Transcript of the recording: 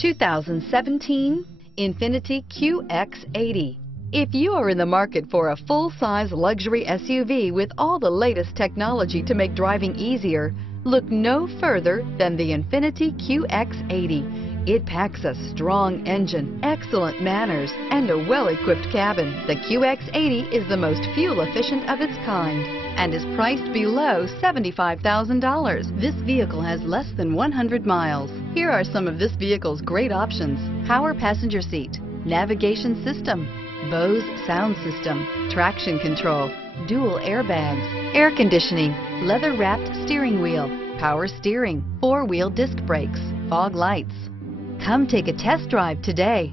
2017 Infiniti QX80. If you are in the market for a full-size luxury SUV with all the latest technology to make driving easier, look no further than the Infiniti QX80. It packs a strong engine, excellent manners, and a well-equipped cabin. The QX80 is the most fuel-efficient of its kind and is priced below $75,000. This vehicle has less than 100 miles. Here are some of this vehicle's great options: power passenger seat, navigation system, Bose sound system, traction control, dual airbags, air conditioning, leather-wrapped steering wheel, power steering, four-wheel disc brakes, fog lights. Come take a test drive today.